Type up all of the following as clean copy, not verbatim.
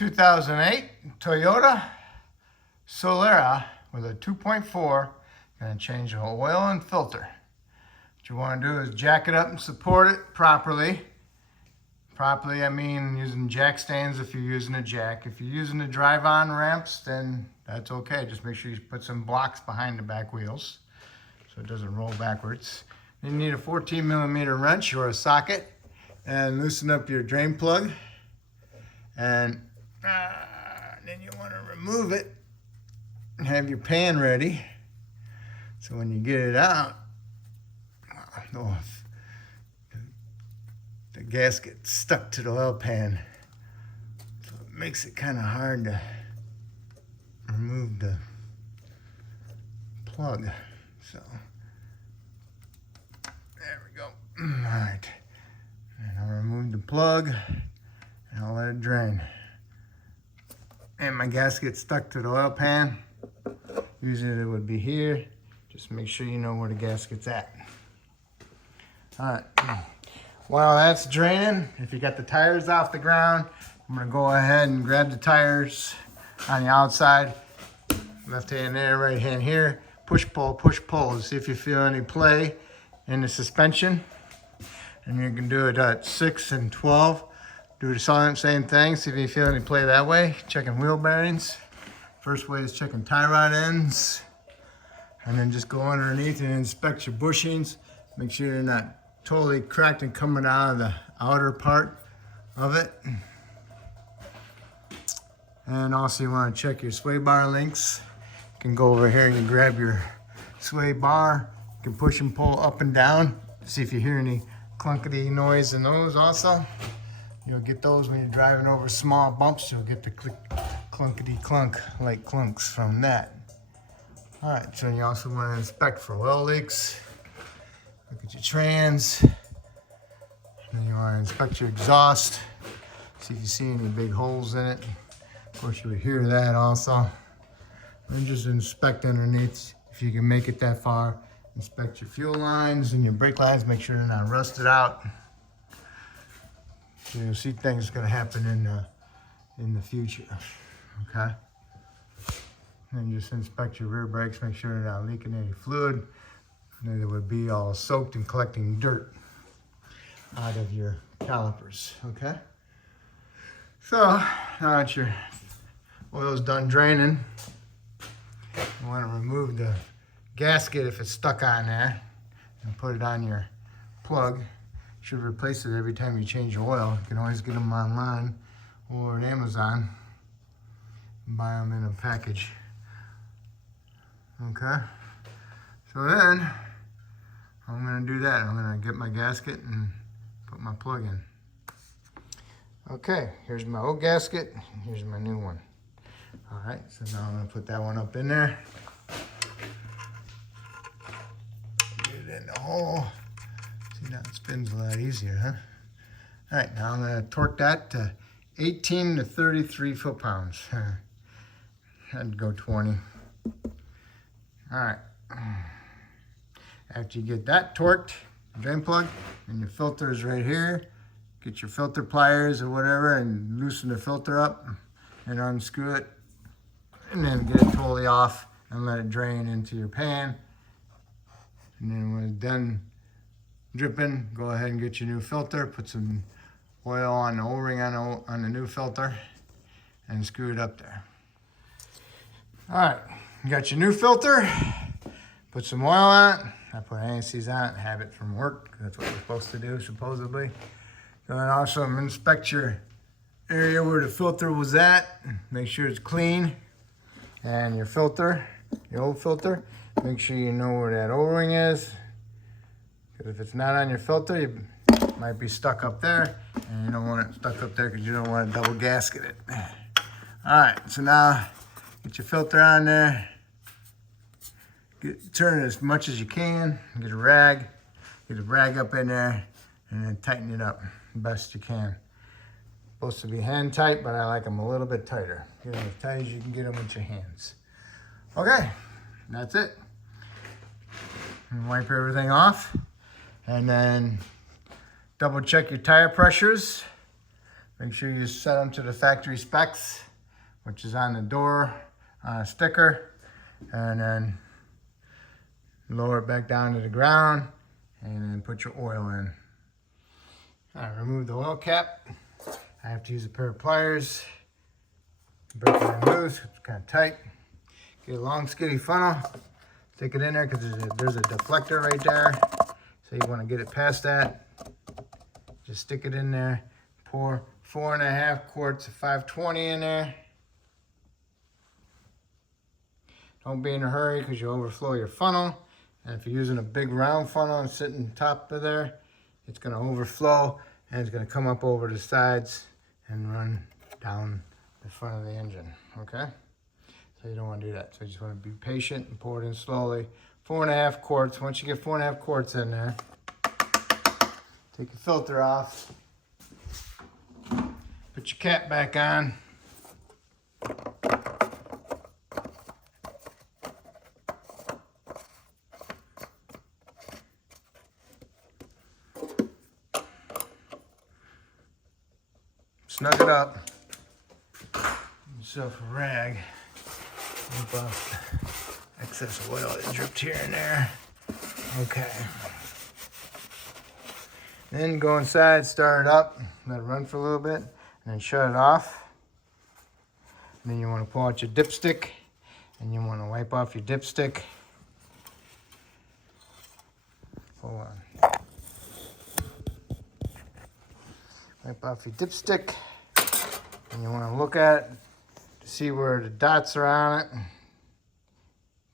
2008 Toyota Solara with a 2.4. Gonna change the oil and filter. What you want to do is jack it up and support it properly. Properly, I mean using jack stands if you're using a jack. If you're using the drive-on ramps, then that's okay. Just make sure you put some blocks behind the back wheels so it doesn't roll backwards. You need a 14mm wrench or a socket and loosen up your drain plug. And then you want to remove it and have your pan ready. So when you get it out, the gasket stuck to the oil pan. So it makes it kind of hard to remove the plug. So there we go. All right. And I'll remove the plug and I'll let it drain. And my gasket stuck to the oil pan. Usually it would be here. Just make sure you know where the gasket's at. All right. While that's draining, if you got the tires off the ground, I'm gonna go ahead and grab the tires on the outside. Left hand there, right hand here. Push, pull. See if you feel any play in the suspension. And you can do it at 6 and 12. Do the same thing, see if you feel any play that way. Checking wheel bearings. First way is checking tie rod ends. And then just go underneath and inspect your bushings. Make sure you're not totally cracked and coming out of the outer part of it. And also you want to check your sway bar links. You can go over here and you grab your sway bar. You can push and pull up and down. See if you hear any clunkety noise in those also. You'll get those when you're driving over small bumps. You'll get the clunkety clunk, like clunks from that. All right, so you also want to inspect for oil leaks. Look at your trans. And then you want to inspect your exhaust. See if you see any big holes in it. Of course, you would hear that also. And just inspect underneath if you can make it that far. Inspect your fuel lines and your brake lines. Make sure they're not rusted out. So you'll see things going to happen in the future. Okay. And just inspect your rear brakes. Make sure they're not leaking any fluid. They would be all soaked and collecting dirt out of your calipers, okay? So, now that your oil's done draining, you want to remove the gasket if it's stuck on there and put it on your plug. You should replace it every time you change your oil. You can always get them online or at Amazon and buy them in a package, okay? So then, I'm gonna do that. I'm gonna get my gasket and put my plug in. Okay, here's my old gasket, and here's my new one. All right, so now I'm gonna put that one up in there. Get it in the hole. See, now it spins a lot easier, huh? All right, now I'm gonna torque that to 18 to 33 foot-pounds. I'd go 20. All right. After you get that torqued, drain plug, and your filter is right here. Get your filter pliers or whatever and loosen the filter up and unscrew it. And then get it totally off and let it drain into your pan. And then when it's done dripping, go ahead and get your new filter. Put some oil on the O-ring on the new filter and screw it up there. All right, you got your new filter. Put some oil on it. I put anti-seize on it, have it from work. That's what we're supposed to do, supposedly. Go and also inspect your area where the filter was at. Make sure it's clean. And your filter, your old filter, make sure you know where that O-ring is. Because if it's not on your filter, it might be stuck up there. And you don't want it stuck up there because you don't want to double gasket it. All right, so now get your filter on there. Turn it as much as you can. Get a rag up in there, and then tighten it up the best you can. Supposed to be hand tight, but I like them a little bit tighter. Get them as tight as you can get them with your hands. Okay, that's it. And wipe everything off, and then double check your tire pressures. Make sure you set them to the factory specs, which is on the door sticker, and then lower it back down to the ground, and then put your oil in. All right, remove the oil cap. I have to use a pair of pliers, break it loose, it's kind of tight. Get a long skinny funnel, stick it in there because there's a deflector right there. So you want to get it past that. Just stick it in there, pour 4.5 quarts of 520 in there. Don't be in a hurry because you overflow your funnel. And if you're using a big round funnel and sitting top of there, it's going to overflow and it's going to come up over the sides and run down the front of the engine, okay? So you don't want to do that. So you just want to be patient and pour it in slowly. 4.5 quarts. Once you get 4.5 quarts in there, take your filter off. Put your cap back on. Snug it up. Get yourself a rag. Wipe off excess oil that dripped here and there. Okay. Then go inside, start it up, let it run for a little bit, and then shut it off. And then you want to pull out your dipstick, and you want to wipe off your dipstick. Hold on. Wipe off your dipstick, and you want to look at it to see where the dots are on it. You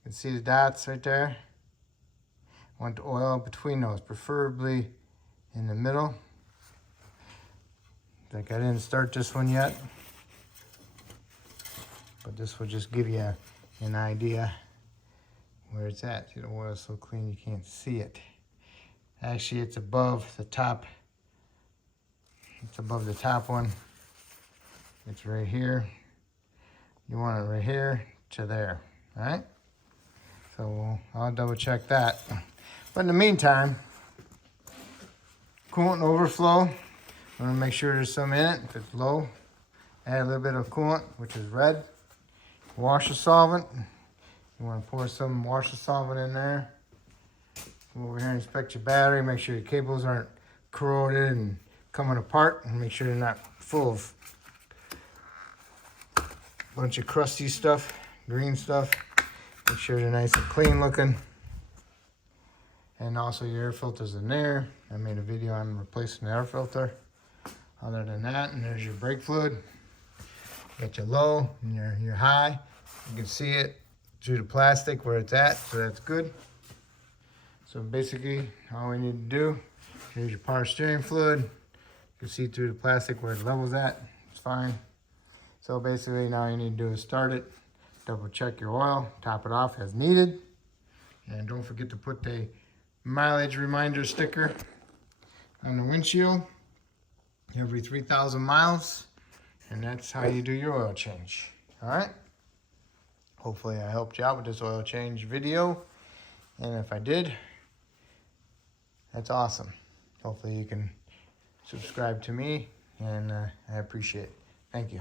can see the dots right there. Want the oil between those, preferably in the middle. Like I didn't start this one yet, but this will just give you an idea where it's at. See, the oil's so clean you can't see it. Actually, it's above the top. It's above the top one. It's right here. You want it right here to there, all right? So I'll double check that. But in the meantime, coolant overflow. I want to make sure there's some in it. If it's low, add a little bit of coolant, which is red. Washer solvent. You want to pour some washer solvent in there. Come over here and inspect your battery. Make sure your cables aren't corroded and coming apart. And make sure they're not full of a bunch of crusty stuff, green stuff. Make sure they're nice and clean looking. And also your air filter's in there. I made a video on replacing the air filter. Other than that, and there's your brake fluid. You got your low and your high. You can see it through the plastic where it's at, so that's good. So basically, all we need to do, here's your power steering fluid. You can see through the plastic where the level's at. It's fine. So basically, now you need to do is start it, double check your oil, top it off as needed. And don't forget to put the mileage reminder sticker on the windshield every 3,000 miles. And that's how you do your oil change. All right. Hopefully I helped you out with this oil change video. And if I did, that's awesome. Hopefully you can subscribe to me, and I appreciate it. Thank you.